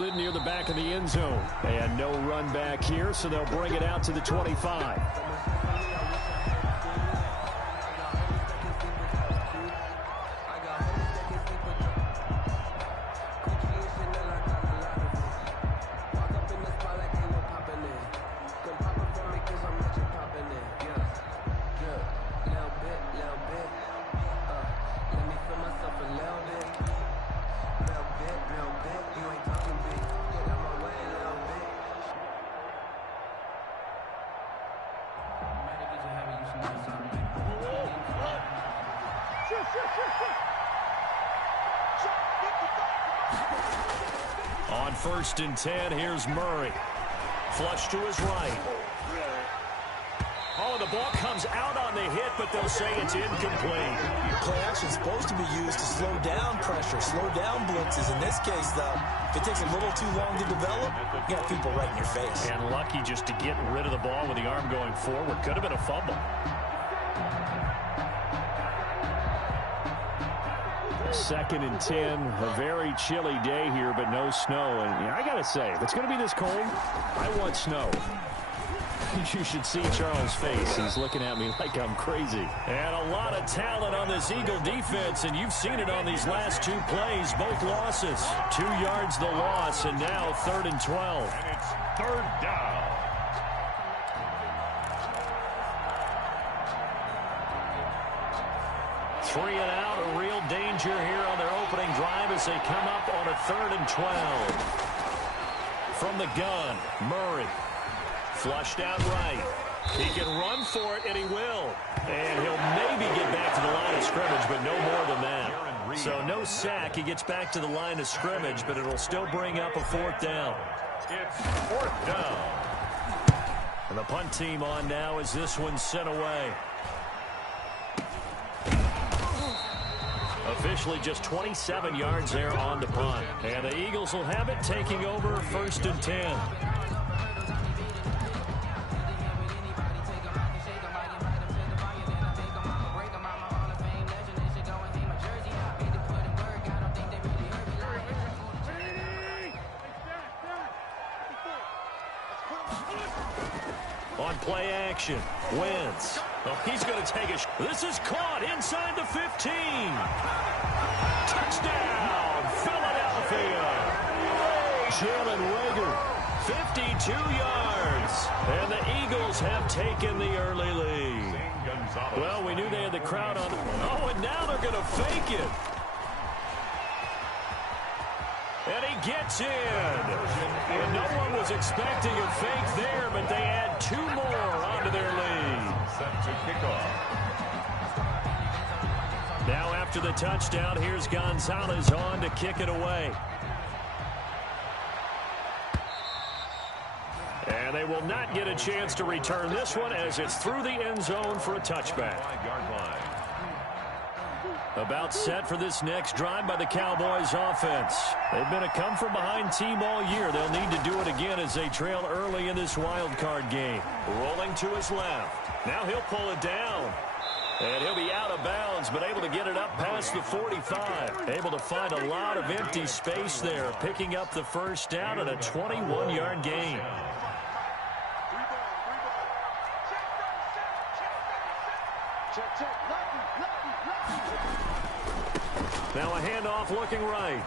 fielded near the back of the end zone. And no run back here, so they'll bring it out to the 25. On 1st and 10, here's Murray. Flush to his right. Oh, the ball comes out on the hit, but they'll say it's incomplete. Play action is supposed to be used to slow down pressure, slow down blitzes. In this case, though, if it takes a little too long to develop, you got people right in your face. And lucky just to get rid of the ball with the arm going forward. Could have been a fumble. 2nd and 10, a very chilly day here, but no snow. And I got to say, if it's going to be this cold, I want snow. You should see Charles' face. He's looking at me like I'm crazy. And a lot of talent on this Eagle defense, and you've seen it on these last 2 plays, both losses. 2 yards the loss, and now 3rd and 12. And it's 3rd down. Three and out, a real danger here on their opening drive as they come up on a 3rd and 12. From the gun, Murray. Flushed out right. He can run for it, and he will. And he'll maybe get back to the line of scrimmage, but no more than that. So no sack. He gets back to the line of scrimmage, but it'll still bring up a 4th down. It's 4th down. And the punt team on now as this one's sent away. Officially just 27 yards there on the punt. And the Eagles will have it, taking over 1st and 10. On play action, Wentz. Oh, he's going to take a shot. This is caught inside the 15. Touchdown, Philadelphia. Jalen Reagor, 52 yards. And the Eagles have taken the early lead. Well, we knew they had the crowd on. Oh, and now they're going to fake it. And he gets in. And no one was expecting a fake there, but they add 2 more onto their lead. Set to kick off. Now after the touchdown, here's Gonzalez on to kick it away. And they will not get a chance to return this one as it's through the end zone for a touchback. 5-yard line. About set for this next drive by the Cowboys offense. They've been a come-from-behind team all year. They'll need to do it again as they trail early in this wild card game. Rolling to his left. Now he'll pull it down. And he'll be out of bounds, but able to get it up past the 45. Able to find a lot of empty space there, picking up the 1st down and a 21-yard gain. Now a handoff looking right.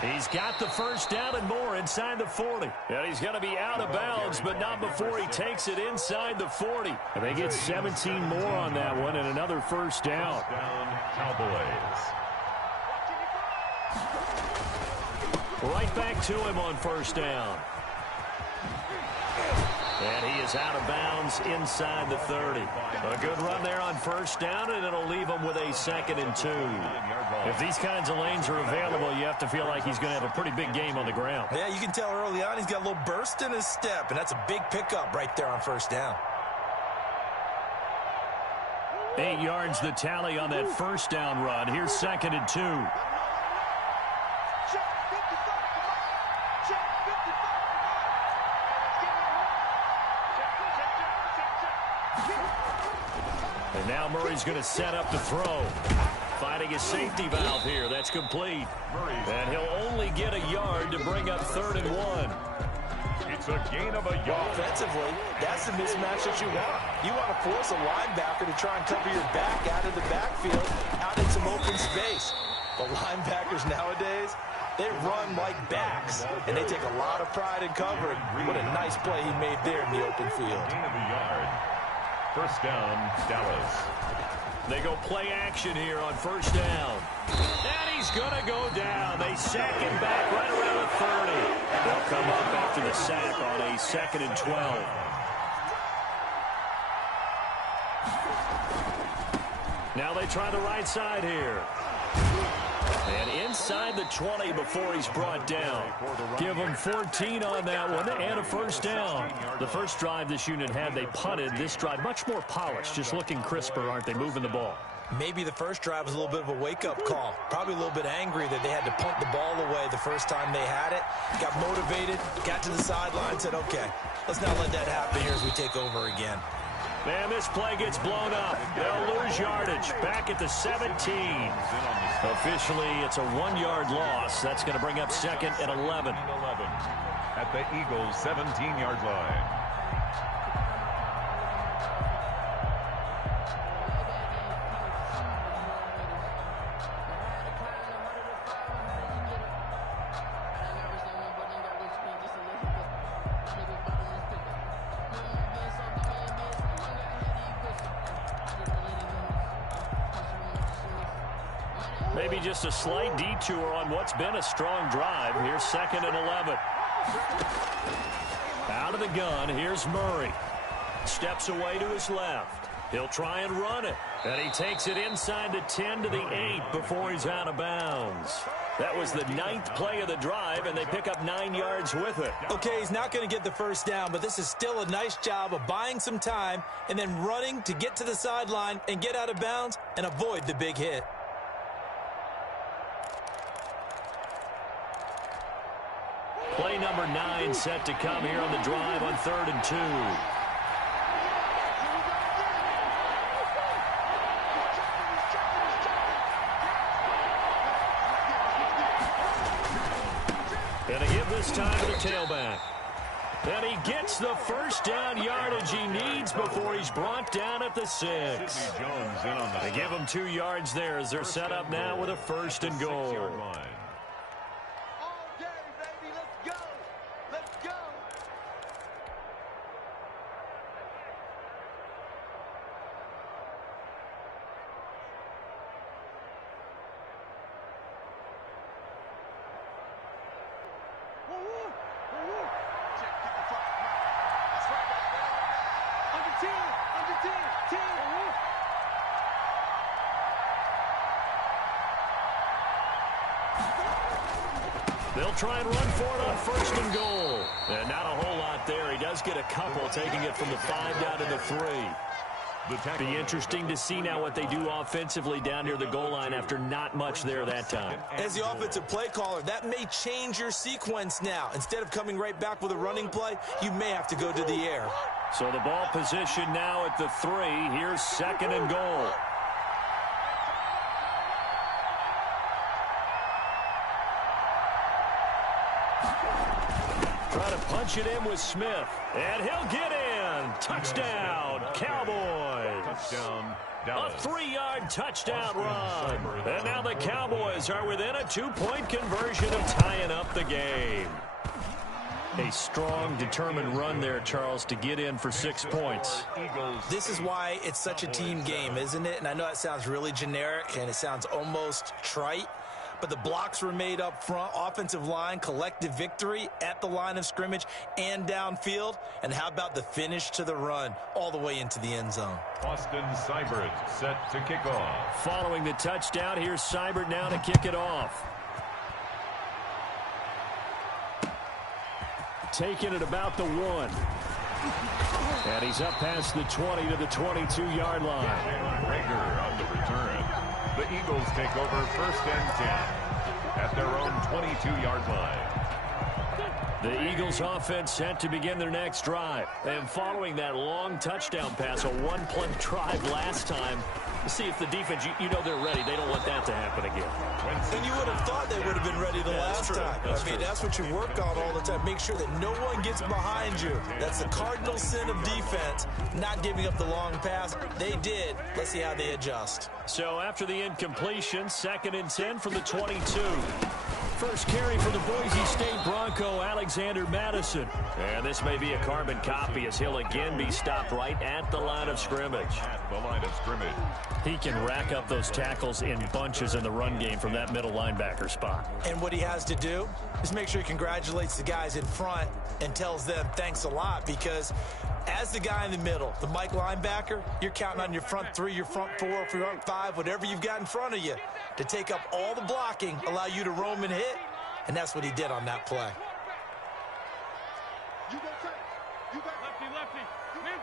He's got the 1st down and more inside the 40. And he's going to be out of bounds, but not before he takes it inside the 40. And they get 17 more on that one and another 1st down. Cowboys. Right back to him on 1st down. And he is out of bounds inside the 30. A good run there on 1st down, and it'll leave him with a 2nd and 2. If these kinds of lanes are available, you have to feel like he's going to have a pretty big game on the ground. Yeah, you can tell early on he's got a little burst in his step, and that's a big pickup right there on 1st down. 8 yards the tally on that 1st down run. Here's 2nd and 2. And now Murray's going to set up to throw. finding his safety valve here. That's complete. And he'll only get a yard to bring up 3rd and 1. It's a gain of a yard. Offensively, that's the mismatch that you want. You want to force a linebacker to try and cover your back out of the backfield, out in some open space. The linebackers nowadays, they run like backs, and they take a lot of pride in covering. What a nice play he made there in the open field. Gain of a yard. 1st down, Dallas. They go play action here on 1st down. And he's going to go down. They sack him back right around the 30. They'll come up after the sack on a 2nd and 12. Now they try the right side here. And inside the 20 before he's brought down. Give him 14 on that one and a 1st down. The first drive this unit had, they punted. This drive much more polished, just looking crisper, aren't they, moving the ball? Maybe the first drive was a little bit of a wake-up call. Probably a little bit angry that they had to punt the ball away the first time they had it. Got motivated, got to the sideline, said, okay, let's not let that happen here as we take over again. Man, this play gets blown up. They'll lose yardage. Back at the 17. Officially, it's a 1-yard loss. That's going to bring up 2nd and 11. At the Eagles' 17-yard line. Maybe just a slight detour on what's been a strong drive. Here's 2nd and 11. Out of the gun, here's Murray. Steps away to his left. He'll try and run it. And he takes it inside the 10 to the 8 before he's out of bounds. That was the 9th play of the drive, and they pick up 9 yards with it. Okay, he's not going to get the 1st down, but this is still a nice job of buying some time and then running to get to the sideline and get out of bounds and avoid the big hit. Play number 9 set to come here on the drive on 3rd and 2. And a give this time to the tailback. And he gets the 1st down yardage he needs before he's brought down at the 6. They give him 2 yards there as they're set up now with a 1st and goal. They'll try and run for it on 1st and goal. And not a whole lot there. He does get a couple, taking it from the 5 down to the 3. Be interesting to see now what they do offensively down near the goal line after not much there that time. As the offensive play caller, that may change your sequence now. Instead of coming right back with a running play, you may have to go to the air. So the ball position now at the 3. Here's 2nd and goal. Trying to punch it in with Smith. And he'll get in. Touchdown, Cowboys. Touchdown, A Dallas. 3-yard touchdown run. And now the Cowboys are within a 2-point conversion of tying up the game. A strong, determined run there, Charles, to get in for 6 points. This is why it's such a team game, isn't it? And I know that sounds really generic and it sounds almost trite, but the blocks were made up front, offensive line, collective victory at the line of scrimmage and downfield. And how about the finish to the run all the way into the end zone? Austin Seibert set to kick off. Following the touchdown, here's Seibert now to kick it off. Taking it about the 1. And he's up past the 20 to the 22-yard line. Rager on the return. The Eagles take over 1st and 10 at their own 22-yard line. The Eagles offense set to begin their next drive. And following that long touchdown pass, a 1-play drive last time, See if the defense, you know they're ready. They don't want that to happen again. And you would have thought they would have been ready the last time. That's what you work on all the time. Make sure that no one gets behind you. That's the cardinal sin of defense, not giving up the long pass. They did. Let's see how they adjust. So after the incompletion, 2nd and 10 from the 22. First carry for the Boise State Bronco, Alexander Madison. And this may be a carbon copy as he'll again be stopped right at the line of scrimmage. At the line of scrimmage. He can rack up those tackles in bunches in the run game from that middle linebacker spot. And what he has to do is make sure he congratulates the guys in front and tells them thanks a lot, because as the guy in the middle, the Mike linebacker, you're counting on your front 3, your front 4, your front 5, whatever you've got in front of you to take up all the blocking, allow you to roam and hit, and that's what he did on that play. You go tight. You got lefty. Man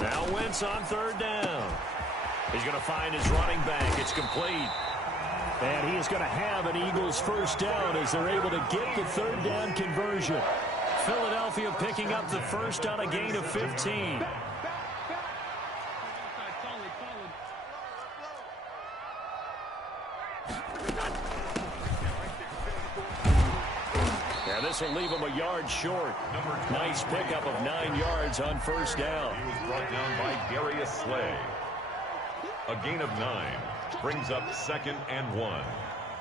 5-7. Now Wentz on 3rd down. He's going to find his running back. It's complete. And he is going to have an Eagles first down as they're able to get the 3rd down conversion. Philadelphia picking up the first on a gain of 15. Now this will leave him a yard short. Nice pickup of 9 yards on first down. He was brought down by Darius Slay. A gain of 9 brings up 2nd and 1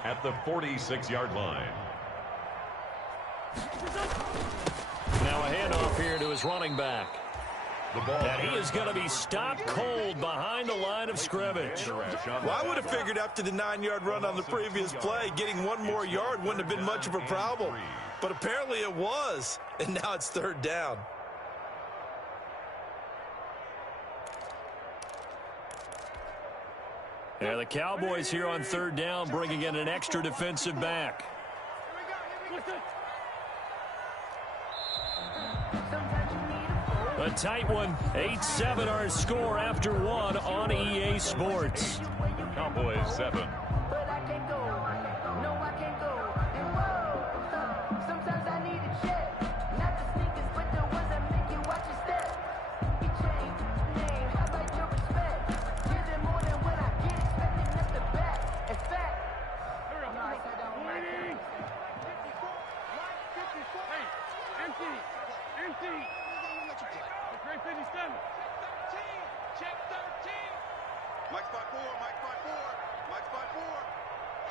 at the 46-yard line. Now a handoff here to his running back. The ball And he is going to be stopped cold behind the line of scrimmage. Well, I would have figured after the 9-yard run on the previous play, getting 1 more yard wouldn't have been much of a problem. But apparently it was, and now it's 3rd down. Yeah, the Cowboys here on 3rd down, bringing in an extra defensive back. A tight one. 8-7 our score after 1 on EA Sports. Cowboys 7. Check 13. Mike spot 4.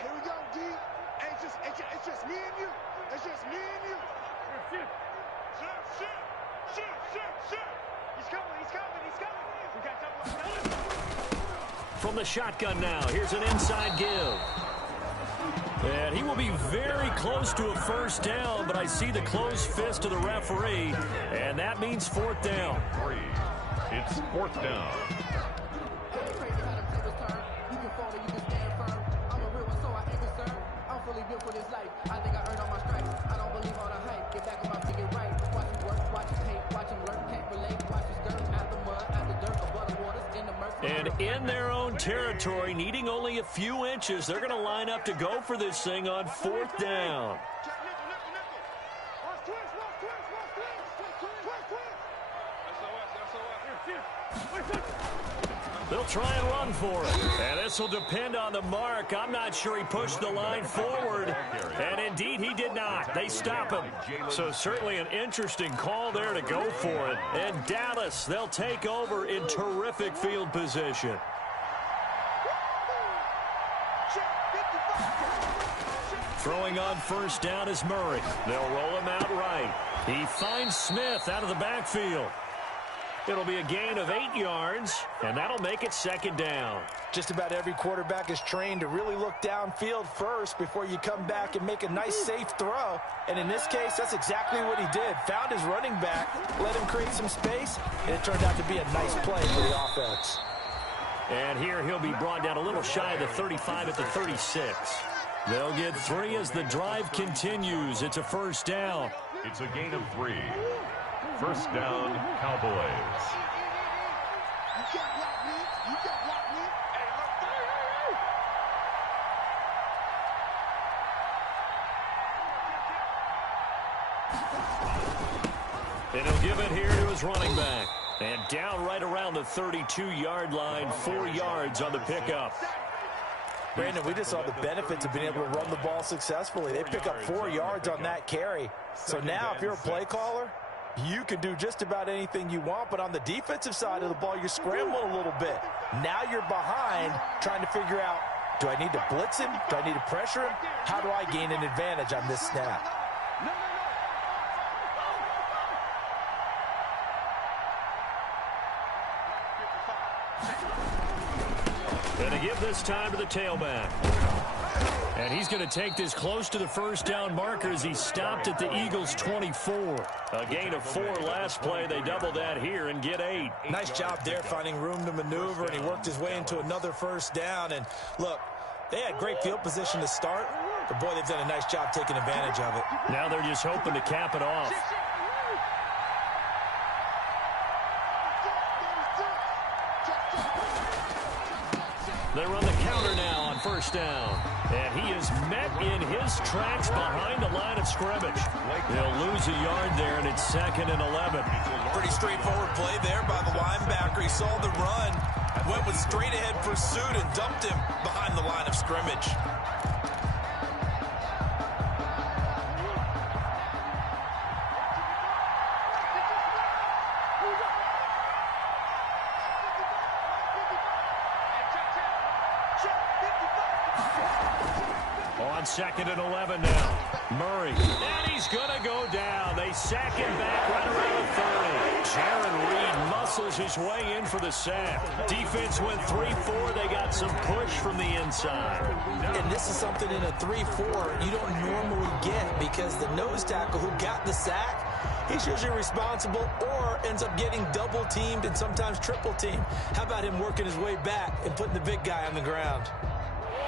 Here we go, D. It's just me and you. It's just me and you. Shit. He's coming. We got double. From the shotgun now, here's an inside give. And he will be very close to a first down, but I see the closed fist of the referee, and that means 4th down. 3. It's 4th down. And in their own territory, needing only a few inches, they're going to line up to go for this thing on 4th down. They'll try and run for it. And this will depend on the mark. I'm not sure he pushed the line forward. And indeed, he did not. They stop him. So certainly an interesting call there to go for it. And Dallas, they'll take over in terrific field position. Throwing on first down is Murray. They'll roll him out right. He finds Smith out of the backfield. It'll be a gain of 8 yards, and that'll make it 2nd down. Just about every quarterback is trained to really look downfield first before you come back and make a nice, safe throw. And in this case, that's exactly what he did. Found his running back, let him create some space, and it turned out to be a nice play for the offense. And here he'll be brought down a little shy of the 35 at the 36. They'll get 3 as the drive continues. It's a first down. It's a gain of 3. First down, Cowboys. And he'll give it here to his running back. And down right around the 32-yard line, 4 yards on the pickup. Brandon, we just saw the benefits of being able to run the ball successfully. They pick up 4 yards on that carry. So now if you're a play caller, you can do just about anything you want. But on the defensive side of the ball, you're scrambling a little bit. Now you're behind trying to figure out, do I need to blitz him? Do I need to pressure him? How do I gain an advantage on this snap? Going to give this time to the tailback. And he's going to take this close to the first down marker as he stopped at the Eagles' 24. A gain of 4 last play. They double that here and get 8. Nice job there finding room to maneuver, and he worked his way into another first down. And look, they had great field position to start, but boy, they've done a nice job taking advantage of it. Now they're just hoping to cap it off. They run the counter now on first down. And he is met in his tracks behind the line of scrimmage. He'll lose a yard there, and it's 2nd and 11. Pretty straightforward play there by the linebacker. He saw the run, went with straight-ahead pursuit, and dumped him behind the line of scrimmage. On 2nd and 11 now. Murray. And he's going to go down. They sack him back right around the 30. Jaron Reed muscles his way in for the sack. Defense went 3-4. They got some push from the inside. And this is something in a 3-4 you don't normally get, because the nose tackle who got the sack, he's usually responsible or ends up getting double teamed and sometimes triple teamed. How about him working his way back and putting the big guy on the ground?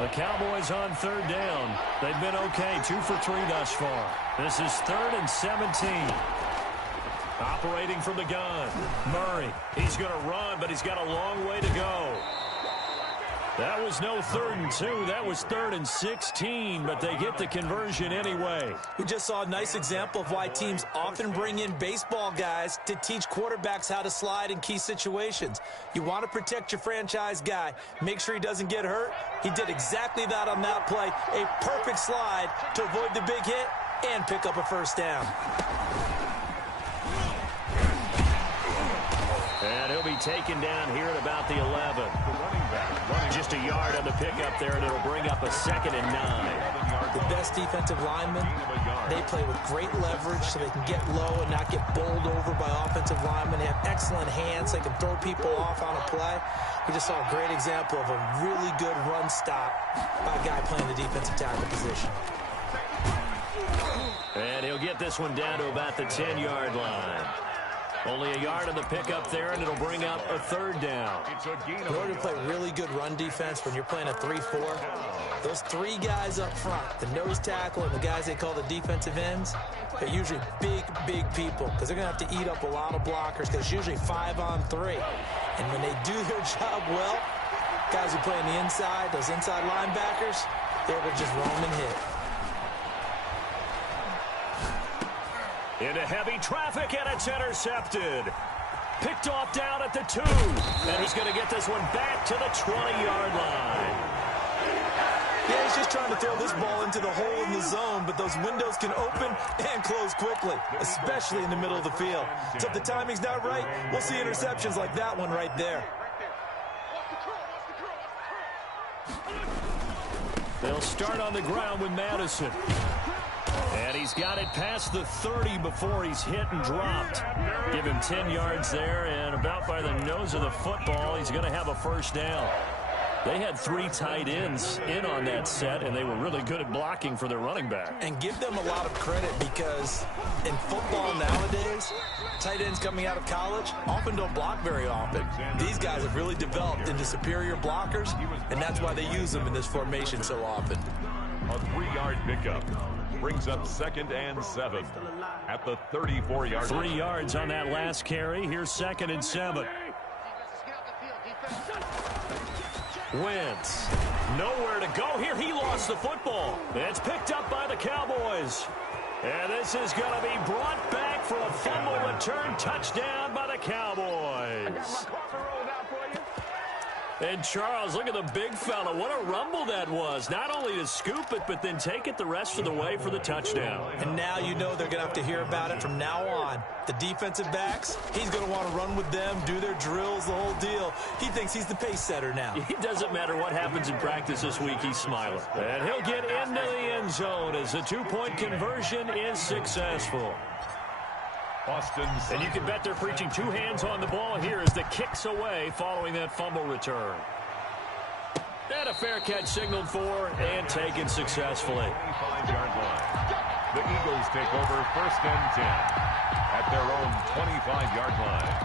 The Cowboys on 3rd down. They've been okay, 2 for 3 thus far. This is 3rd and 17. Operating from the gun. Murray. He's going to run, but he's got a long way to go. That was no 3rd and 2. That was 3rd and 16, but they get the conversion anyway. We just saw a nice example of why teams often bring in baseball guys to teach quarterbacks how to slide in key situations. You want to protect your franchise guy. Make sure he doesn't get hurt. He did exactly that on that play. A perfect slide to avoid the big hit and pick up a first down. And he'll be taken down here at about the 11. Just a yard on the pickup there, and it'll bring up a 2nd and 9. The best defensive linemen, they play with great leverage so they can get low and not get bowled over by offensive linemen. They have excellent hands. They can throw people off on a play. We just saw a great example of a really good run stop by a guy playing the defensive tackle position. And he'll get this one down to about the 10-yard line. Only a yard on the pickup there, and it'll bring up a 3rd down. In order to play really good run defense when you're playing a 3-4, those 3 guys up front, the nose tackle and the guys they call the defensive ends, they're usually big, big people, because they're going to have to eat up a lot of blockers, because it's usually 5 on 3. And when they do their job well, guys who play on the inside, those inside linebackers, they're able to just roam and hit. Into heavy traffic, and it's intercepted. Picked off down at the 2. And he's going to get this one back to the 20-yard line. Yeah, he's just trying to throw this ball into the hole in the zone, but those windows can open and close quickly, especially in the middle of the field. So if the timing's not right, we'll see interceptions like that one right there. They'll start on the ground with Madison. And he's got it past the 30 before he's hit and dropped. Give him 10 yards there, and about by the nose of the football, he's going to have a first down. They had 3 tight ends in on that set, and they were really good at blocking for their running back. And give them a lot of credit, because in football nowadays, tight ends coming out of college often don't block very often. These guys have really developed into superior blockers, and that's why they use them in this formation so often. A 3-yard pickup brings up 2nd and 7 at the 34-yard line. 3 yards on that last carry. Here's 2nd and 7. Wentz. Nowhere to go here. He lost the football. It's picked up by the Cowboys. And this is going to be brought back for a fumble return touchdown by the Cowboys. I got my carpet rolled out for you. And Charles, look at the big fella. What a rumble that was. Not only to scoop it, but then take it the rest of the way for the touchdown. And now you know they're going to have to hear about it from now on. The defensive backs, he's going to want to run with them, do their drills, the whole deal. He thinks he's the pace setter now. It doesn't matter what happens in practice this week, he's smiling. And he'll get into the end zone as the two-point conversion is successful. And you can bet they're preaching two hands on the ball here as the kicks away following that fumble return. And a fair catch signaled for and taken successfully. 25-yard line. The Eagles take over 1st and 10 at their own 25-yard line.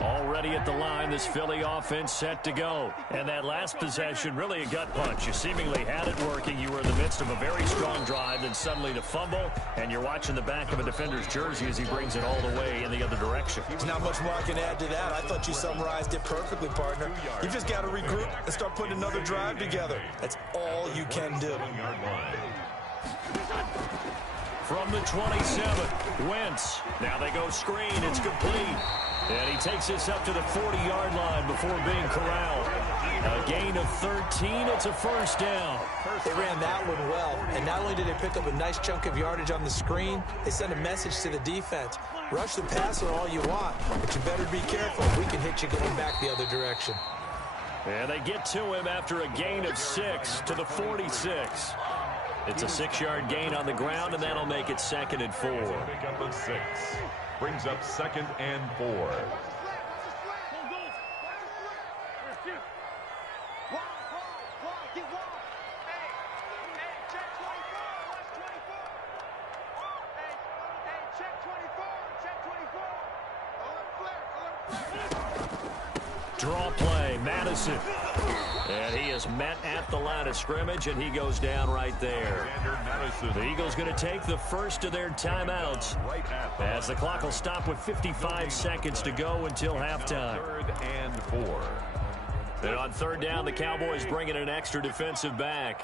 Already at the line, this Philly offense set to go. And that last possession, really a gut punch. You seemingly had it working. You were in the midst of a very strong drive, then suddenly to fumble, and you're watching the back of a defender's jersey as he brings it all the way in the other direction. There's not much more I can add to that. I thought you summarized it perfectly, partner. You just got to regroup and start putting another drive together. That's all you can do. From the 27, Wentz. Now they go screen. It's complete. And he takes this up to the 40-yard line before being corralled. A gain of 13. It's a first down. They ran that one well. And not only did they pick up a nice chunk of yardage on the screen, they sent a message to the defense. Rush the passer all you want, but you better be careful. We can hit you going back the other direction. And they get to him after a gain of 6 to the 46. It's a 6-yard gain on the ground, and that'll make it 2nd and 4. Pick up of 6. Brings up 2nd and 4. Draw play, Madison. And he is met at the line of scrimmage, and he goes down right there. The Eagles going to take the first of their timeouts as the clock will stop with 55 seconds to go until halftime. 3rd and 4. And on 3rd down, the Cowboys bring in an extra defensive back.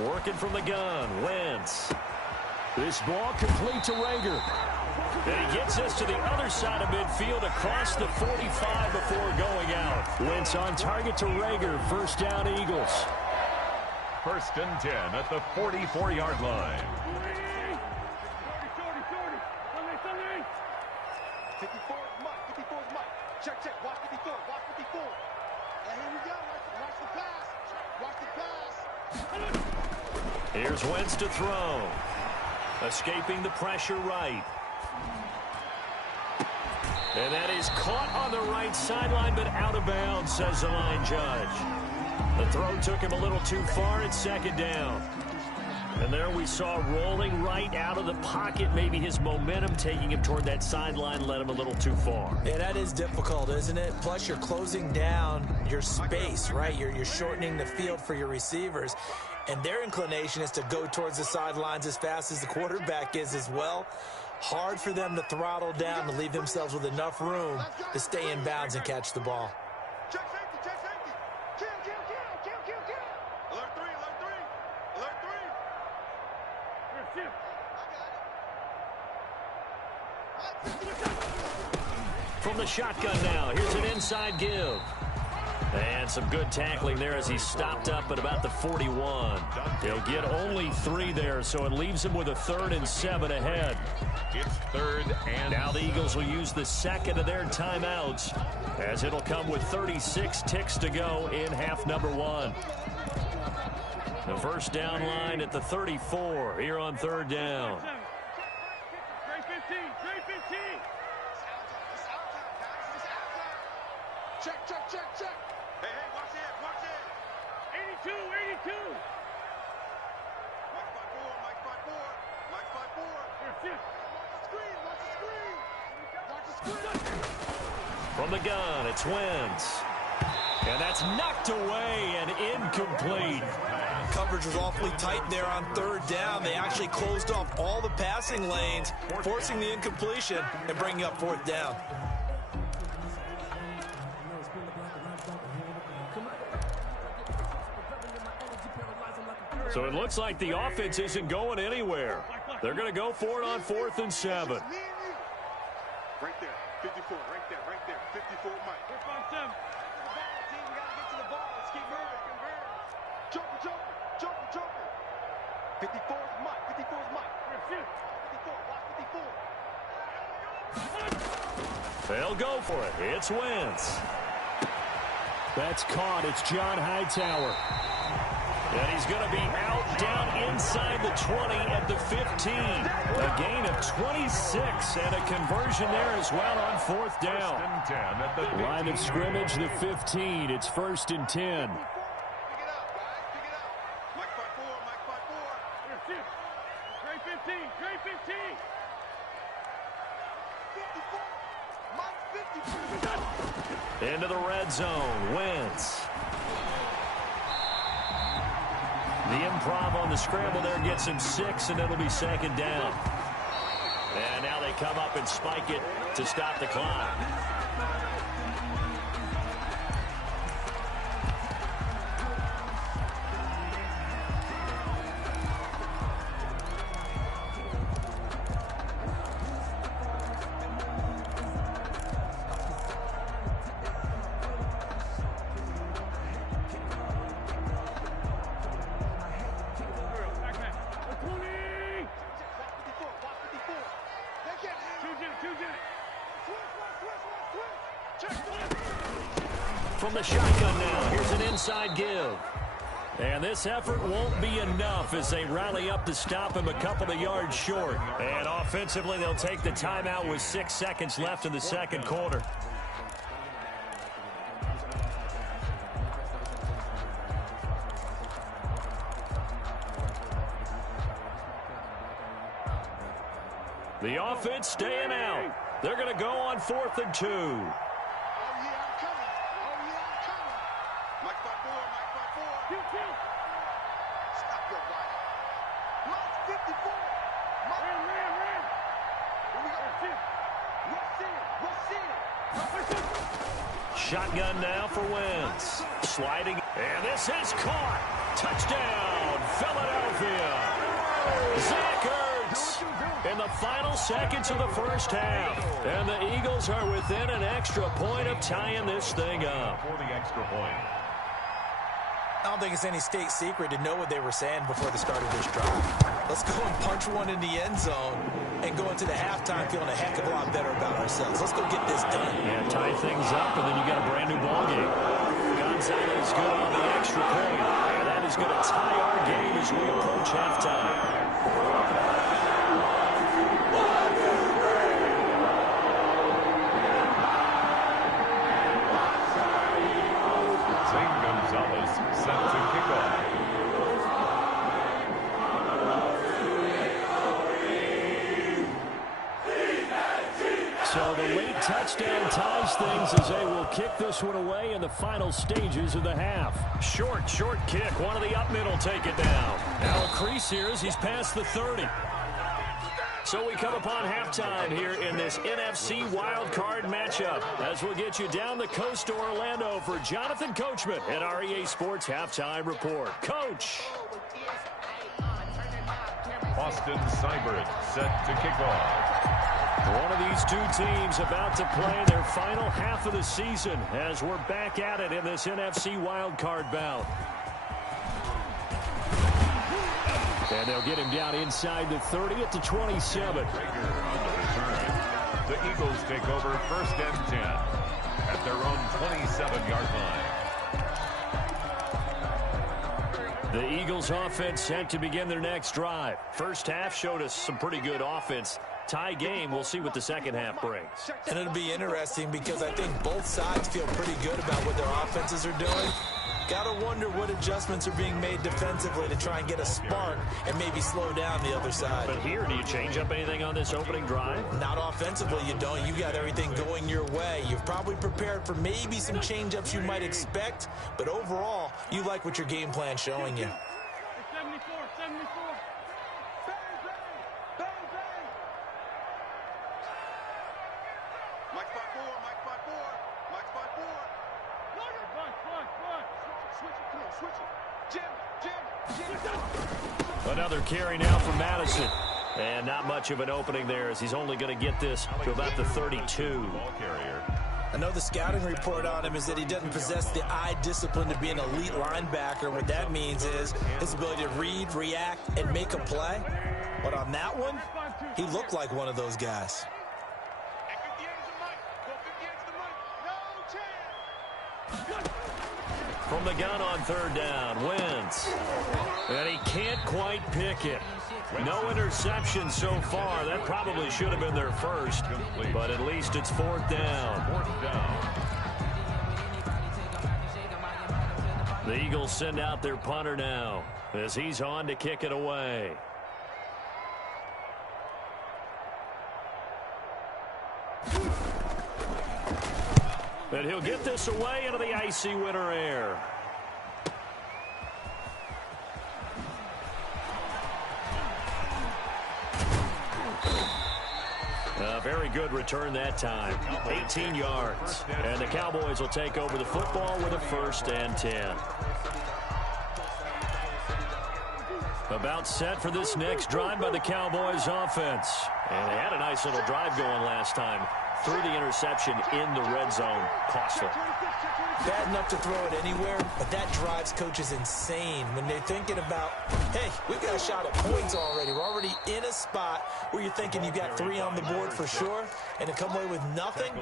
Working from the gun, Wentz. This ball complete to Rager. And he gets this to the other side of midfield across the 45 before going out. Wentz on target to Rager. First down, Eagles. 1st and 10 at the 44-yard line. 54 is Mike. 54 is Mike. Check, check. Watch 54. Watch 54. And here we go. Watch the pass. Watch the pass. Here's Wentz to throw. Escaping the pressure right. And that is caught on the right sideline, but out of bounds, says the line judge. The throw took him a little too far. It's 2nd down. And there we saw rolling right out of the pocket. Maybe his momentum taking him toward that sideline led him a little too far. Yeah, that is difficult, isn't it? Plus, you're closing down your space, right? You're shortening the field for your receivers. And their inclination is to go towards the sidelines as fast as the quarterback is as well. Hard for them to throttle down to leave themselves with enough room to stay in bounds and catch the ball. Check safety. Check safety. Kill. Alert 3. Alert 3. From the shotgun now, here's an inside give. And some good tackling there as he stopped up at about the 41. He'll get only 3 there, so it leaves him with a 3rd and 7 ahead. It's 3rd and now the Eagles will use the 2nd of their timeouts as it'll come with 36 ticks to go in half number 1. The first down line at the 34 here on 3rd down. Check. Hey, watch it. 82. Mike 5-4. Watch the screen. From the gun, it's Wentz. And that's knocked away and incomplete. coverage was awfully tight there on third down. They actually closed off all the passing lanes, forcing the incompletion and bringing up fourth down. So it looks like the offense isn't going anywhere. They're going to go for it on 4th and 7. Right there, 54, right there, 54, Mike. 54 is Mike, 54 is Mike. 54, watch 54. They'll go for it. It's Wentz. That's caught. It's John Hightower. And he's going to be out down inside the 20 at the 15. A gain of 26 and a conversion there as well on 4th down. Line of scrimmage, the 15. It's 1st and 10. Into the red zone, Wentz. The improv on the scramble there gets him 6, and it'll be 2nd down. And now they come up and spike it to stop the clock. From the shotgun now, here's an inside give. And this effort won't be enough as they rally up to stop him a couple of yards short. And offensively, they'll take the timeout with 6 seconds left in the second quarter. The offense staying out. They're going to go on 4th and 2. Shotgun now for Wentz. Sliding. And this is caught. Touchdown, Philadelphia. Zach Ertz in the final seconds of the first half. And the Eagles are within an extra point of tying this thing up. For the extra point. I don't think it's any state secret to know what they were saying before the start of this drive. Let's go and punch one in the end zone and go into the halftime feeling a heck of a lot better about ourselves. Let's go get this done. Yeah, tie things up, and then you got a brand new ball game. Gonzalez good on the extra point. And that is going to tie our game as we approach halftime. Set to kick off. So the late touchdown ties things as they will kick this one away in the final stages of the half. Short kick. One of the up middle take it down. Now a crease here as he's past the 30. So we come upon halftime here in this NFC wildcard matchup as we'll get you down the coast to Orlando for Jonathan Coachman at our EA Sports Halftime Report. Coach. Austin Seibert set to kick off. One of these two teams about to play their final half of the season as we're back at it in this NFC wildcard bout. And they'll get him down inside the 30 at the 27. Rager on the return. The Eagles take over 1st and 10 at their own 27-yard line. The Eagles offense set to begin their next drive. First half showed us some pretty good offense. Tie game, we'll see what the second half brings. And it'll be interesting because I think both sides feel pretty good about what their offenses are doing. Gotta wonder what adjustments are being made defensively to try and get a spark and maybe slow down the other side. But here, do you change up anything on this opening drive? Not offensively, you don't. You got everything going your way. You've probably prepared for maybe some change-ups you might expect, but overall, you like what your game plan's showing you. Mike's by 4, Mike's by 4, Mike's by 4. Switch it, come on, switch it. Jam. Another carry now for Madison. And not much of an opening there as he's only going to get this to about the 32. Ball carrier. I know the scouting report on him is that he doesn't possess the eye discipline to be an elite linebacker. What that means is his ability to read, react, and make a play. But on that one, he looked like one of those guys. From the gun on third down, Wentz. And he can't quite pick it. No interception so far. That probably should have been their first, but at least it's fourth down. The Eagles send out their punter now as he's on to kick it away. But he'll get this away into the icy winter air. A very good return that time. 18 yards. And the Cowboys will take over the football with a 1st and 10. About set for this next drive by the Cowboys offense. And they had a nice little drive going last time. Threw the interception in the red zone. Costly. Bad enough to throw it anywhere, but that drives coaches insane when they're thinking about, hey, we've got a shot at points already. We're already in a spot where you're thinking you got 3 on the board for sure, and to come away with nothing,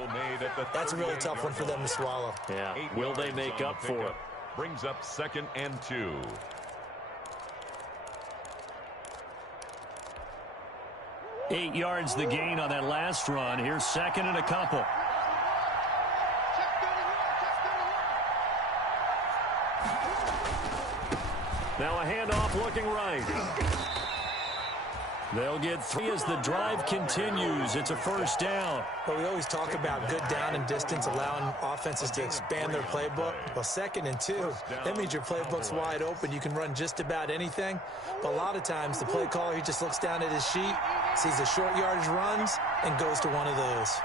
that's a really tough one for them to swallow. Yeah, will they make up for it? Brings up 2nd and 2. Eight yards the gain on that last run. Here's 2nd and a couple. Now a handoff looking right. They'll get 3 as the drive continues. It's a 1st down. Well, we always talk about good down and distance, allowing offenses to expand their playbook. Well, 2nd and 2, that means your playbook's wide open. You can run just about anything. But a lot of times, the play caller, he just looks down at his sheet, sees the short yardage runs, and goes to one of those.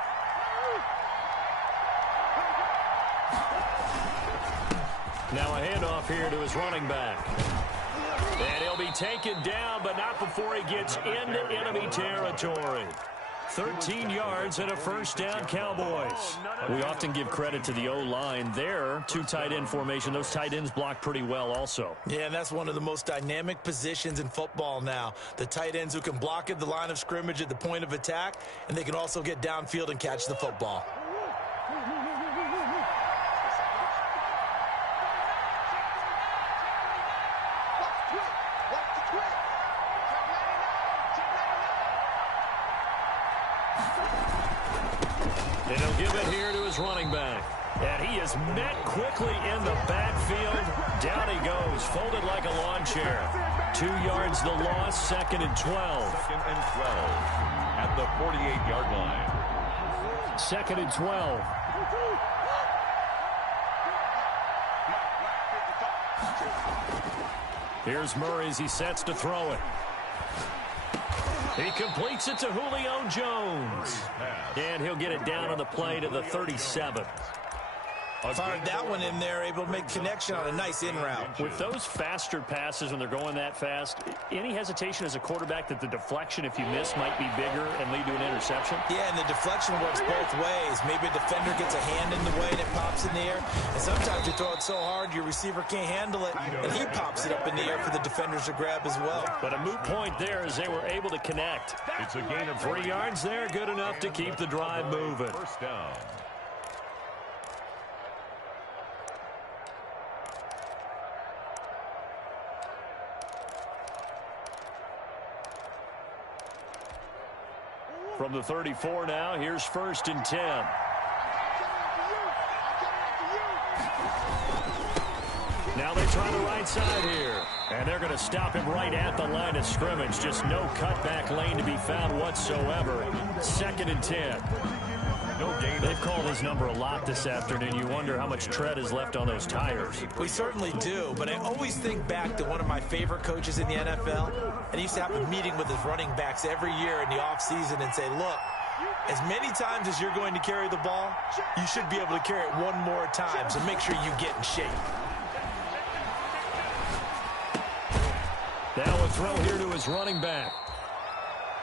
Now a handoff here to his running back. And he'll be taken down, but not before he gets into enemy territory. 13 yards and a 1st down, Cowboys. We often give credit to the O-line there. 2 tight end formation. Those tight ends block pretty well also. Yeah, and that's one of the most dynamic positions in football now. The tight ends who can block at the line of scrimmage at the point of attack, and they can also get downfield and catch the football. And he'll give it here to his running back. And he is met quickly in the backfield. Down he goes, folded like a lawn chair. 2 yards the loss, 2nd and 12. 2nd and 12 at the 48-yard line. 2nd and 12. Here's Murray as he sets to throw it. He completes it to Julio Jones. And he'll get it down on the play to the 37. Fired that one in there, able to make connection on a nice in route. With those faster passes when they're going that fast, any hesitation as a quarterback that the deflection, if you miss, might be bigger and lead to an interception? Yeah, and the deflection works both ways. Maybe a defender gets a hand in the way and it pops in the air. And sometimes you throw it so hard your receiver can't handle it, and he pops it up in the air for the defenders to grab as well. But a moot point there as they were able to connect. It's a gain of 3 yards there, good enough to keep the drive moving. 1st down. From the 34 now, here's 1st and 10. Now they try the right side here. And they're going to stop him right at the line of scrimmage. Just no cutback lane to be found whatsoever. 2nd and 10. They've called his number a lot this afternoon. You wonder how much tread is left on those tires. We certainly do, but I always think back to one of my favorite coaches in the NFL, and he used to have a meeting with his running backs every year in the offseason and say, look, As many times as you're going to carry the ball, you should be able to carry it one more time, so make sure you get in shape. Now a throw here to his running back.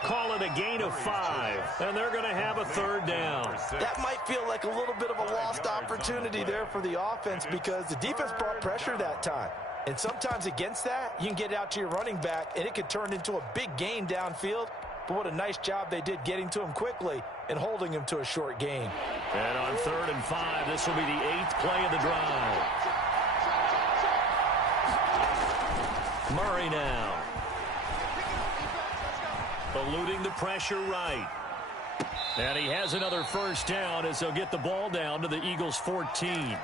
Call it a gain of 5, and they're going to have a third down. That might feel like a little bit of a lost opportunity there for the offense because the defense brought pressure that time. And sometimes against that, you can get out to your running back, and it could turn into a big gain downfield. But what a nice job they did getting to him quickly and holding him to a short gain. And on 3rd and 5, this will be the 8th play of the drive. Murray now. Eluding the pressure right. And he has another first down as they'll get the ball down to the Eagles' 14.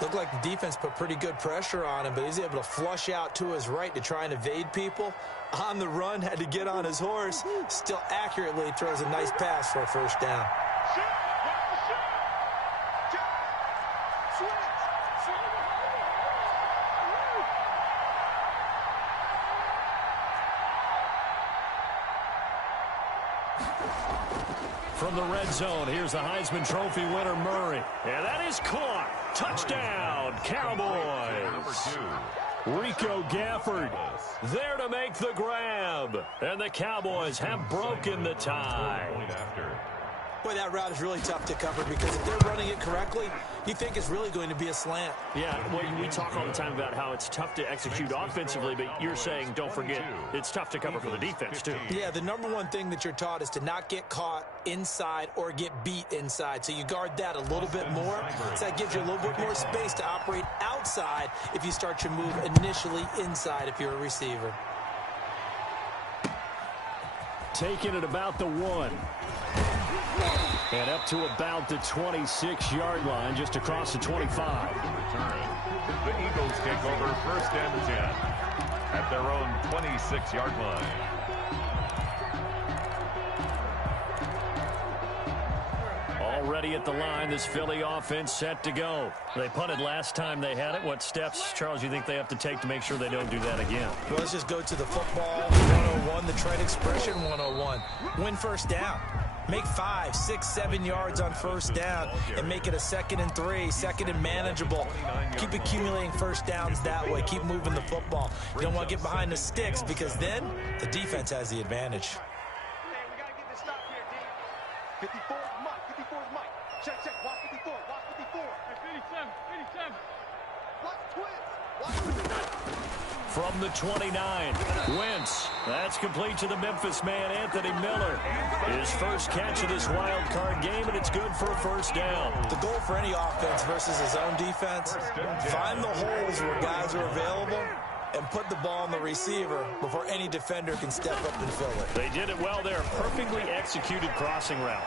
Looked like the defense put pretty good pressure on him, but he's able to flush out to his right to try and evade people. On the run, had to get on his horse. Still accurately throws a nice pass for a first down. From the red zone, here's the Heisman Trophy winner, Murray. And that is caught. Touchdown, Cowboys. Rico Gafford there to make the grab. And the Cowboys have broken the tie. Boy, that route is really tough to cover because if they're running it correctly, you think it's really going to be a slant. Yeah, well, we talk all the time about how it's tough to execute offensively, but you're saying, don't forget, it's tough to cover for the defense, too. Yeah, the number one thing that you're taught is to not get caught inside or get beat inside. So you guard that a little bit more. So that gives you a little bit more space to operate outside if you start your move initially inside if you're a receiver. Taking it about the 1. And up to about the 26-yard line, just across the 25. The Eagles take over 1st and 10 at their own 26-yard line. Already at the line, this Philly offense set to go. They punted last time they had it. What steps, Charles, you think they have to take to make sure they don't do that again? Well, let's just go to the football 101, the trade expression 101. Win first down. Make 5, 6, 7 yards on first down and make it a 2nd and 3, 2nd and manageable. Keep accumulating first downs that way. Keep moving the football. You don't want to get behind the sticks because then the defense has the advantage. Hey, we got to get this stop here, D. 54 is Mike. 54 is Mike. Check, check. Watch 54. Watch 54. Hey, 87. 87. Watch twins. Watch 59. From the 29, Wentz. That's complete to the Memphis man, Anthony Miller. His first catch of this wild card game, and it's good for a first down. The goal for any offense versus his own defense, find the holes where guys are available and put the ball on the receiver before any defender can step up and fill it. They did it well there. Perfectly executed crossing route.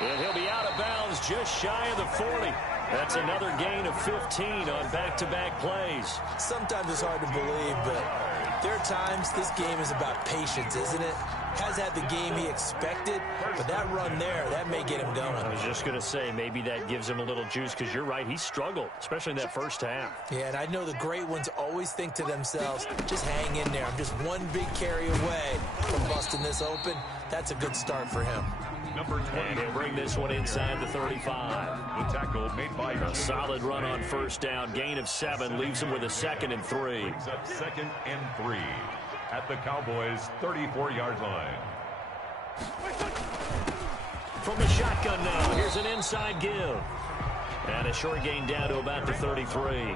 And he'll be out of bounds just shy of the 40. That's another gain of 15 on back-to-back plays. Sometimes it's hard to believe, but there are times this game is about patience, isn't it? Has had the game he expected, but that run there, that may get him going. I was just going to say, maybe that gives him a little juice, because you're right, he struggled, especially in that first half. Yeah, and I know the great ones always think to themselves, just hang in there. I'm just one big carry away from busting this open. That's a good start for him. Number 20. And he'll bring this one inside the 35. The tackle made by A solid run on first down. Gain of 7 leaves him with a 2nd and 3. Brings up 2nd and 3 at the Cowboys' 34-yard line. From the shotgun now, here's an inside give. And a short gain down to about the 33.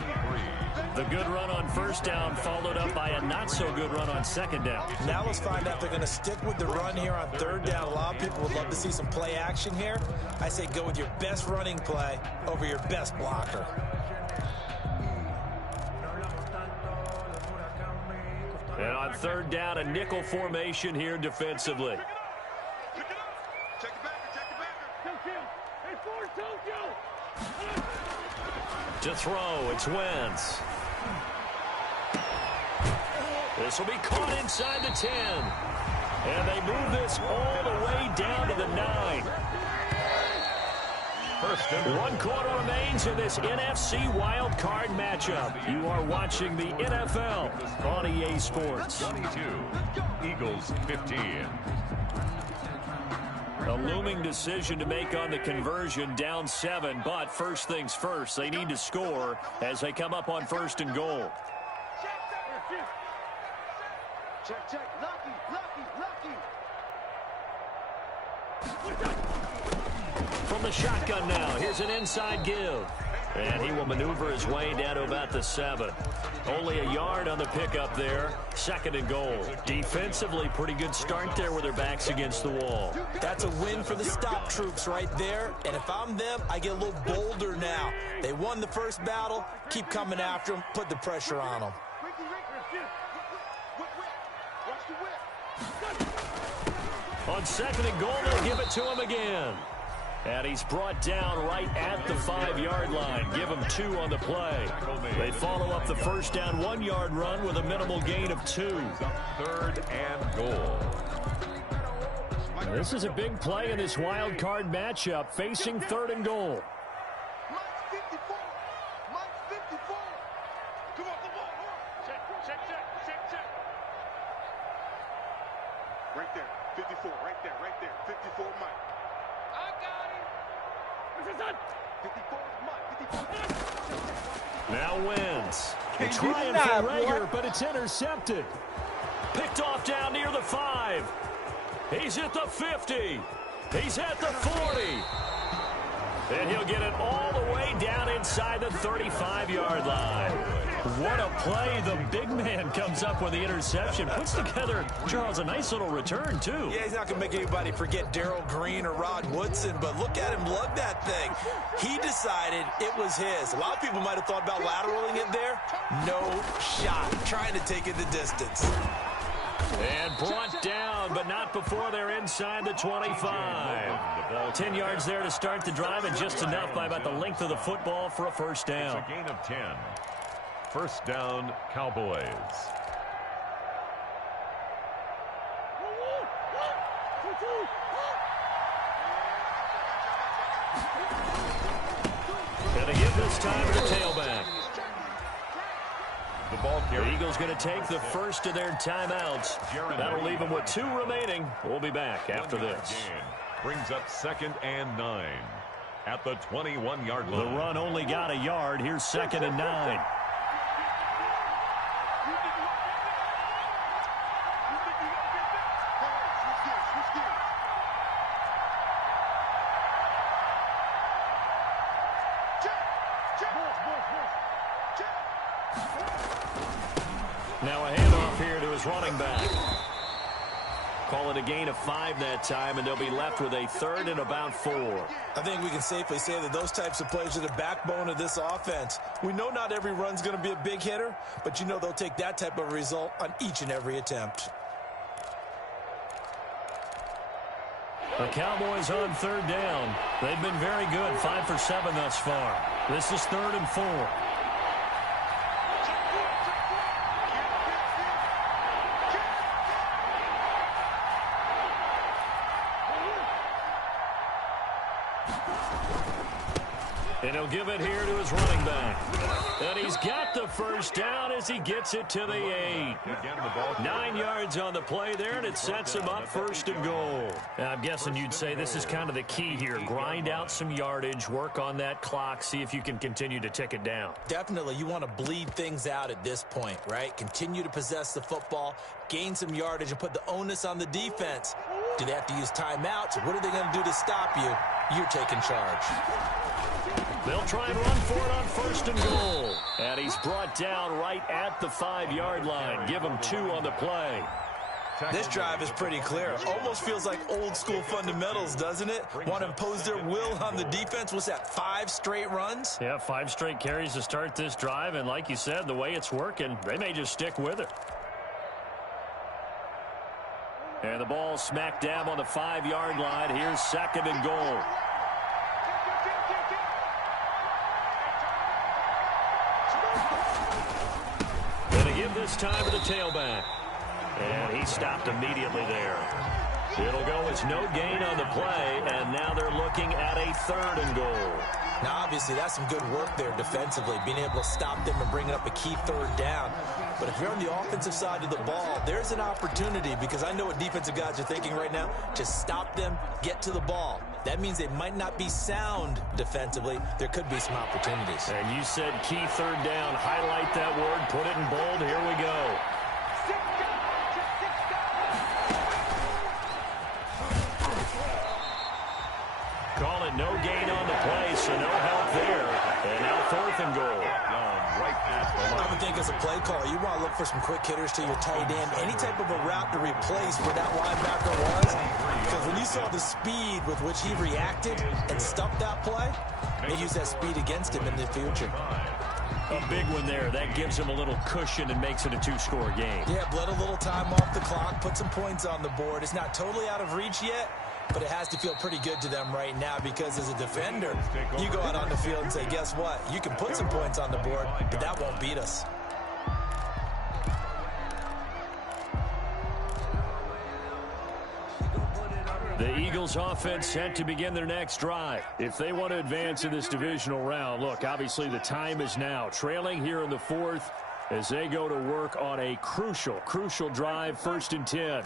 The good run on first down followed up by a not-so-good run on 2nd down. Now let's find out if they're going to stick with the run here on 3rd down. A lot of people would love to see some play action here. I say go with your best running play over your best blocker. And on 3rd down, a nickel formation here defensively. Check it up. Check it back. Check it back. Tokyo. Hey, forward Tokyo. To throw, it's Wentz. This will be caught inside the 10. And they move this all the way down to the 9. First and 1 quarter remains in this NFC wild card matchup. You are watching the NFL on EA Sports. 22. Eagles 15. A looming decision to make on the conversion, down 7. But first things first, they need to score as they come up on 1st and goal. Check, check. Lucky, lucky, lucky. From the shotgun now, here's an inside give. And he will maneuver his way down to about the 7. Only a yard on the pickup there. 2nd and goal. Defensively, pretty good start there with their backs against the wall. That's a win for the stop troops right there. And if I'm them, I get a little bolder now. They won the first battle. Keep coming after them. Put the pressure on them. On 2nd and goal, they'll give it to him again. And he's brought down right at the 5-yard line. Give him 2 on the play. They follow up the first down 1-yard run with a minimal gain of 2. 3rd and goal. Now, this is a big play in this wild card matchup, facing 3rd and goal. Mike's 54. Mike's 54. Come on, come on. Check, check, check, check, check. Right there, 54, right there, right there. 54, Mike. I got him. What's his son? 54 is Mike. 54. Now wins. They're trying for Rager, but it's intercepted. Picked off down near the 5. He's at the 50. He's at the 40. And he'll get it all the way down inside the 35-yard line. What a play. The big man comes up with the interception. Puts together, Charles, a nice little return, too. Yeah, he's not going to make anybody forget Darrell Green or Rod Woodson, but look at him lug that thing. He decided it was his. A lot of people might have thought about lateraling it there. No shot. Trying to take it the distance. And brought down, but not before they're inside the 25. 10 yards there to start the drive, and just enough by about the length of the football for a first down. It's a gain of 10. First down, Cowboys. Gonna give this time to the tailback. The ball carrier. The Eagles going to take the first of their timeouts. That'll leave them with 2 remaining. We'll be back after this. Brings up 2nd and 9 at the 21-yard line. The run only got a yard. Here's 2nd and 9. Now a handoff here to his running back. Call it a gain of 5 that time, and they'll be left with a 3rd and about 4. I think we can safely say that those types of plays are the backbone of this offense. We know not every run's going to be a big hitter, but you know they'll take that type of result on each and every attempt. The Cowboys on 3rd down. They've been very good, 5 for 7 thus far. This is 3rd and 4. And he'll give it here to his running back. And he's got the first down as he gets it to the 8. 9 yards on the play there, and it sets him up 1st and goal. Now, I'm guessing you'd say this is kind of the key here. Grind out some yardage, work on that clock, see if you can continue to tick it down. Definitely, you want to bleed things out at this point, right? Continue to possess the football, gain some yardage, and put the onus on the defense. Do they have to use timeouts? What are they going to do to stop you? You're taking charge. They'll try and run for it on 1st and goal. And he's brought down right at the 5-yard line. Give him 2 on the play. This drive is pretty clear. Almost feels like old school fundamentals, doesn't it? Want to impose their will on the defense. What's that, 5 straight runs? Yeah, 5 straight carries to start this drive. And like you said, the way it's working, they may just stick with it. And the ball smack dab on the 5-yard line. Here's 2nd and goal. Gonna give this time to the tailback. And he stopped immediately there. It'll go as no gain on the play, and now they're looking at a 3rd and goal. Now, obviously, that's some good work there defensively, being able to stop them and bring up a key 3rd down. But if you're on the offensive side of the ball, there's an opportunity, because I know what defensive guys are thinking right now. Just stop them, get to the ball. That means they might not be sound defensively. There could be some opportunities. And you said key third down. Highlight that word. Put it in bold. Here we go. Call it no gain on the play, so no help there. And now 4th and goal. I would think as a play caller, you want to look for some quick hitters to your tight end. Any type of a route to replace where that linebacker was. Because when you saw the speed with which he reacted and stuffed that play, they use that speed against him in the future. A big one there. That gives him a little cushion and makes it a 2-score game. Yeah, bled a little time off the clock, put some points on the board. It's not totally out of reach yet, but it has to feel pretty good to them right now, because as a defender, you go out on the field and say, guess what? You can put some points on the board, but that won't beat us. The Eagles offense set to begin their next drive. If they want to advance in this divisional round, look, obviously the time is now. Trailing here in the 4th as they go to work on a crucial drive, 1st and 10.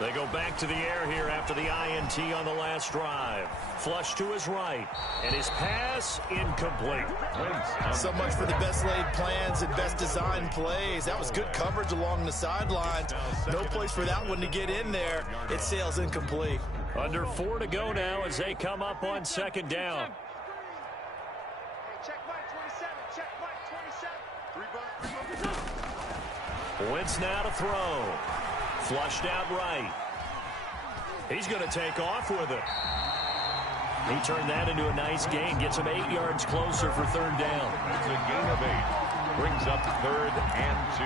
They go back to the air here after the INT on the last drive. Flush to his right, and his pass incomplete. So much for the best laid plans and best designed plays. That was good coverage along the sidelines. No place for that one to get in there. It sails incomplete. Under 4 to go now as they come up on 2nd down. Check Mike 27. Check Mike 27. Wentz now to throw. Flushed out right. He's going to take off with it. He turned that into a nice gain. Gets him 8 yards closer for 3rd down. It's a gain of 8. Brings up 3rd and 2.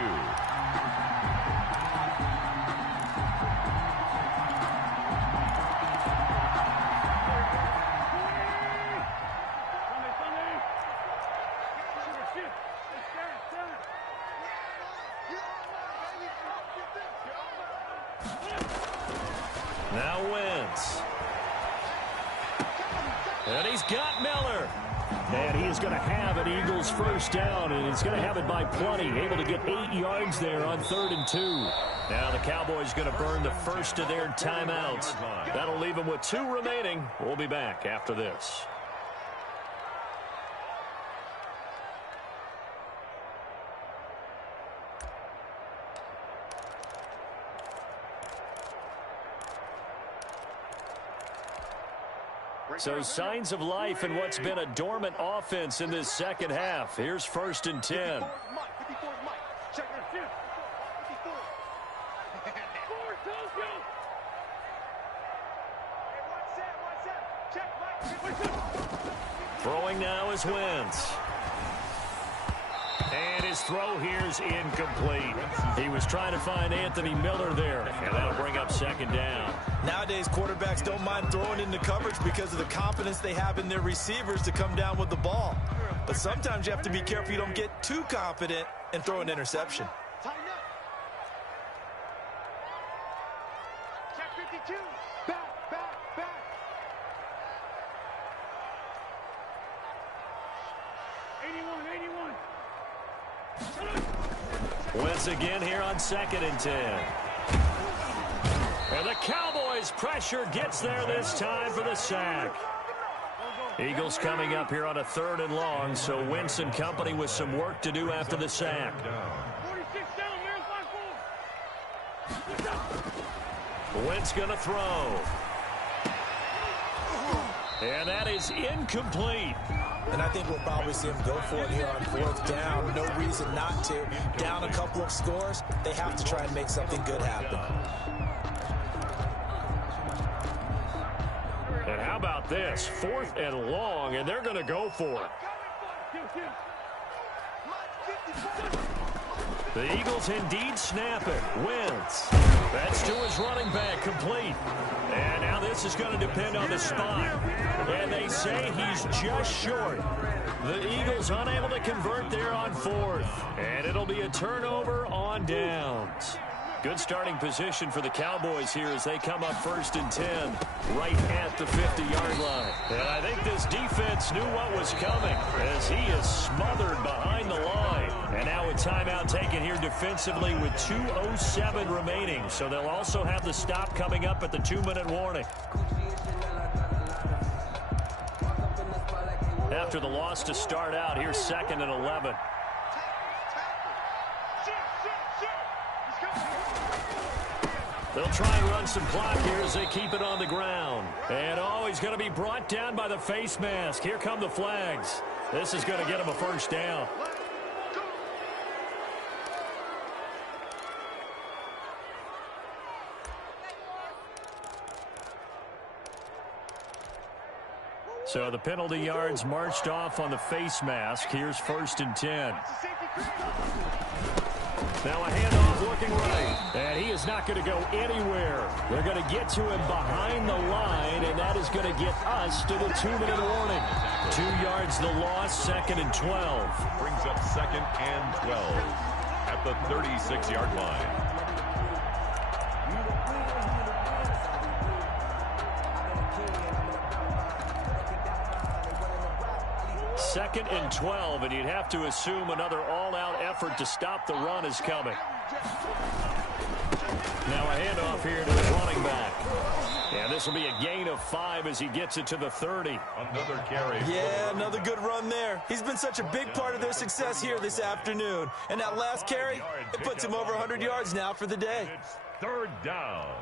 Now Wentz. And he's got Miller. And he is going to have an Eagles 1st down, and he's going to have it by plenty. Able to get 8 yards there on 3rd and 2. Now the Cowboys going to burn the first of their timeouts. That'll leave them with 2 remaining. We'll be back after this. So signs of life in what's been a dormant offense in this second half. Here's 1st and 10. Throwing now is Wentz. And his throw here's incomplete. He was trying to find Anthony Miller there, and that'll bring up 2nd down. Nowadays, quarterbacks don't mind throwing into coverage because of the confidence they have in their receivers to come down with the ball. But sometimes you have to be careful you don't get too confident and throw an interception. Tighten up. Check 52. Back, back, back. 81. Wentz again here on 2nd and 10. And the Cowboys' pressure gets there this time for the sack. Eagles coming up here on a 3rd and long, so Wentz and company with some work to do after the sack. 46 down, man, Wentz going to throw. And that is incomplete. And I think we'll probably see him go for it here on 4th down. No reason not to. Down a couple of scores, they have to try and make something good happen. And how about this? 4th and long, and they're going to go for it. The Eagles indeed snap it. Wentz. That's to his running back, complete. And now this is going to depend on the spot. And they say he's just short. The Eagles unable to convert there on 4th. And it'll be a turnover on downs. Good starting position for the Cowboys here as they come up 1st and 10 right at the 50-yard line. And I think this defense knew what was coming as he is smothered behind the line. And now a timeout taken here defensively with 2:07 remaining. So they'll also have the stop coming up at the 2-minute warning. After the loss to start out, here's 2nd and 11. They'll try and run some clock here as they keep it on the ground. And, he's going to be brought down by the face mask. Here come the flags. This is going to get him a 1st down. So the penalty yards marched off on the face mask. Here's 1st and 10. Now a handoff looking right. And he is not going to go anywhere. They're going to get to him behind the line, and that is going to get us to the 2-minute warning. 2 yards the loss, 2nd and 12. Brings up 2nd and 12 at the 36-yard line. Second and 12, and you'd have to assume another all-out effort to stop the run is coming. Now a handoff here to his running back. And this will be a gain of 5 as he gets it to the 30. Another carry. Yeah, another good run there. He's been such a big part of their success here this afternoon. And that last carry, it puts him over 100 yards now for the day. It's 3rd down.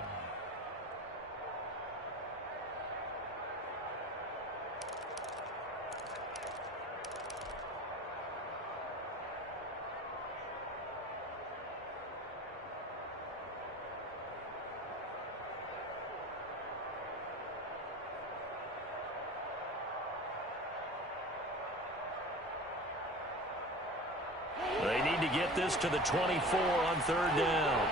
They need to get this to the 24 on 3rd down.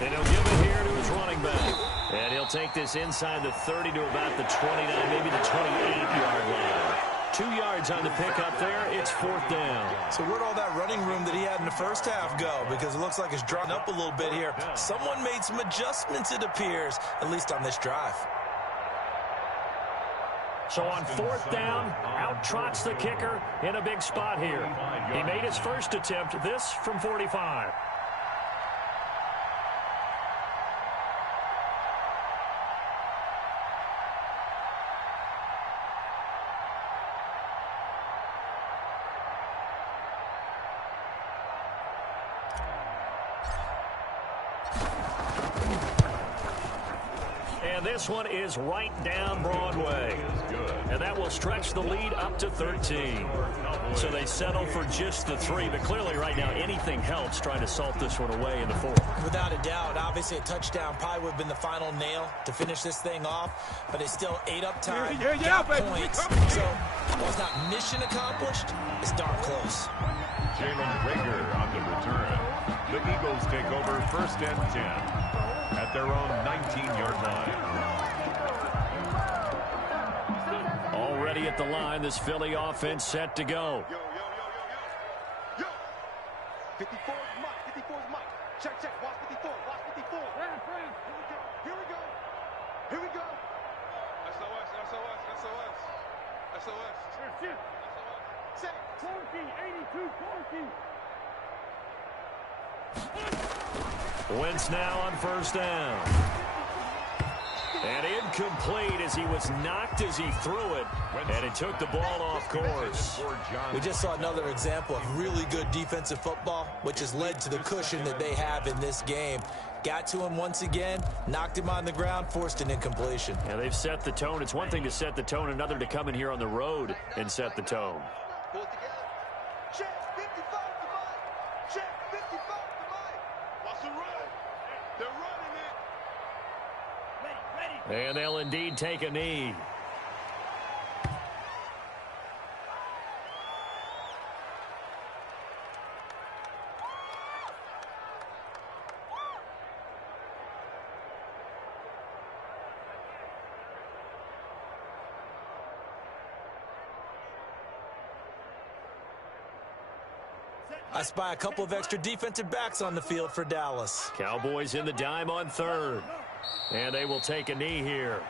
And he'll give it here to his running back. And he'll take this inside the 30 to about the 29, maybe the 28-yard line. 2 yards on the pickup there. It's 4th down. So where'd all that running room that he had in the first half go? Because it looks like it's drawn up a little bit here. Someone made some adjustments, it appears, at least on this drive. So on 4th down, out trots the kicker in a big spot here. He made his first attempt, this from 45. And this one is right down Broadway. And that will stretch the lead up to 13. So they settle for just the 3. But clearly right now anything helps trying to salt this one away in the 4th. Without a doubt, obviously a touchdown probably would have been the final nail to finish this thing off. But it's still 8 up time, got points. So while it's not mission accomplished, it's darn close. Jalen Rager on the return. The Eagles take over 1st and 10 at their own 19-yard line. Already at the line, this Philly offense set to go. Yo. 54 is Mike. 54 is Mike. Check. Watch 54. Watch 54. Here we go. SOS. Say. Corky. 82. Corky. Wentz now on 1st down. And incomplete as he was knocked as he threw it. And it took the ball off course. We just saw another example of really good defensive football, which has led to the cushion that they have in this game. Got to him once again, knocked him on the ground, forced an incompletion. And they've set the tone. It's one thing to set the tone, another to come in here on the road and set the tone. Pull it together. Check 55 to Mike. Check 55 to Mike. Watch the run. They're running it. Ready. And they'll indeed take a knee. I spy a couple of extra defensive backs on the field for Dallas. Cowboys in the dime on third. And they will take a knee here.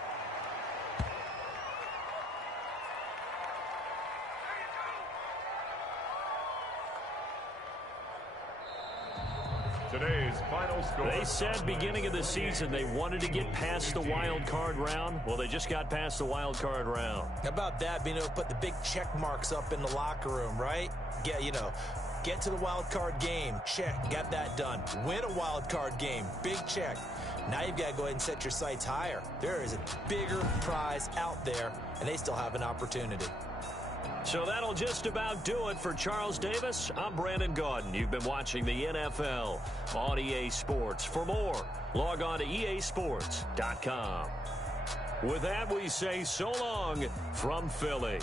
Today's final score. They said beginning of the season they wanted to get past the wild card round. Well, they just got past the wild card round. How about that, being able to put the big check marks up in the locker room, right? Get to the wild card game. Check. Got that done. Win a wild card game. Big check. Now you've got to go ahead and set your sights higher. There is a bigger prize out there, and they still have an opportunity. So that'll just about do it for Charles Davis. I'm Brandon Gaudin. You've been watching the NFL on EA Sports. For more, log on to easports.com. With that, we say so long from Philly.